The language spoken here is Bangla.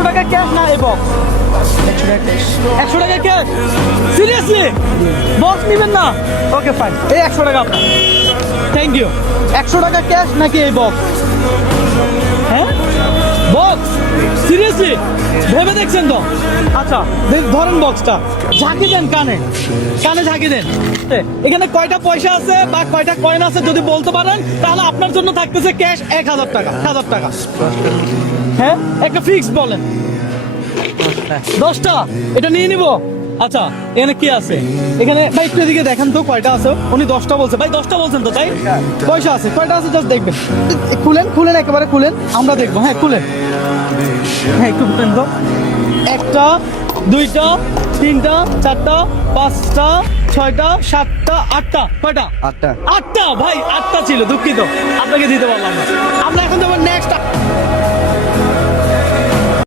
100 টাকা ক্যাশ না এই বক্স? 100 টাকা ক্যাশ? সিরিয়াসলি বক্স নেবেন না? ওকে ফাইন, এই 100 টাকা আপনার। Thank you. 100 টাকা ক্যাশ নাকি এই বক্স? হ্যাঁ বক্স, সিরিয়াসলি ভেবে দেখছেন তো? আচ্ছা ধরেন বক্সটা, ঝাঁকি দেন কানে, কানে ঝাঁকি দেন। এখানে কয়টা পয়সা আছে বা কয়টা কয়েন আছে যদি বলতে পারেন তাহলে আপনার জন্য থাকতেছে ক্যাশ 1000 টাকা। 1000 টাকা। হ্যাঁ একটা ফিক্স বলেন। 10টা, এটা নিয়ে নিব। আচ্ছা এখানে কি আছে? এখানে ভাই একটু এদিকে দেখেন তো কয়টা আছে। উনি 10টা বলছে ভাই, 10টা বলছেন তো তাই? পয়সা আছে কয়টা আছে জাস্ট দেখবেন। খুলেন খুলেন একেবারে খুলেন, আমরা দেখবো। হ্যাঁ খুলেন, হ্যাঁ একটু খুলেন তো। 1টা 2টা 3টা 4টা 5টা 6টা 7টা 8টা। কয়টা? 8টা। 8টা ভাই, 8টা ছিল, দুঃখিত আপনাকে দিতে পারলাম না। আমরা এখন যাবো নেক্সট।